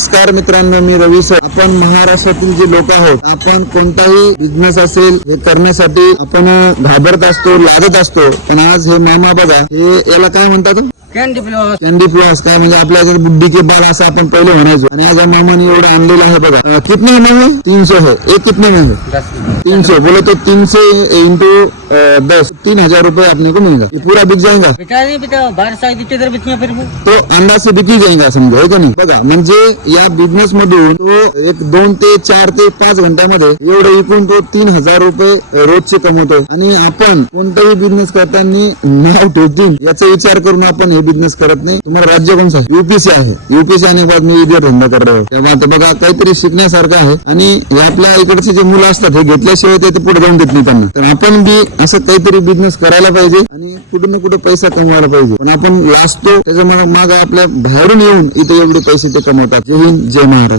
नमस्कार मित्रांनो, मी रवी सर. आपण महाराष्ट्रातील जे लोक आहोत, आपण कोणताही बिझनेस असेल हे करण्यासाठी आपण घाबरत असतो, लाजत असतो. पण आज हे मामा बघा, हे याला काय म्हणतात? Candy plus. काय म्हणजे आपल्या बुड्डी के बाल असं आपण पहिले म्हणायचो. आणि आज मामाने एवढं आणलेलं आहे बघा. कितने मामा? 300 है. एक कितने में है? 300. बोले तो 300 इंटू 10, 3000 रुपए अपने को मिलेगा. ये पूरा बिक जाएगा तो अंदाज से बिकी जाएगा, समजो है का नाही. बघा म्हणजे या बिझनेस मधून तो एक 2 ते 4 ते 5 घंट्यामध्ये एवढं विकून तो 3000 रुपये रोजचे कमवतो. आणि आपण कोणताही बिझनेस करताना नाव ठेवतील याचा विचार करून आपण हे बिझनेस करत नाही. तुम्हाला राज्य कोणचं आहे? यूपीसी आहे. यूपीसी आणि बाद मी इथे धंदा कर रहा हूं. तेव्हा बघा काहीतरी शिकण्यासारखं आहे. आणि हे आपल्या इकडचे जे मुलं असतात हे घेतल्याशिवाय ते पुढे जाऊन देत नाही त्यांना. तर आपण बी असं काहीतरी बिझनेस करायला पाहिजे आणि कुठं ना कुठं पैसा कमवायला पाहिजे. पण आपण लाजतो, त्याच्यामुळे माग आपल्या बाहेरून येऊन इथे एवढे पैसे ते कमवतात. जय हिंद, जय महाराष्ट्र.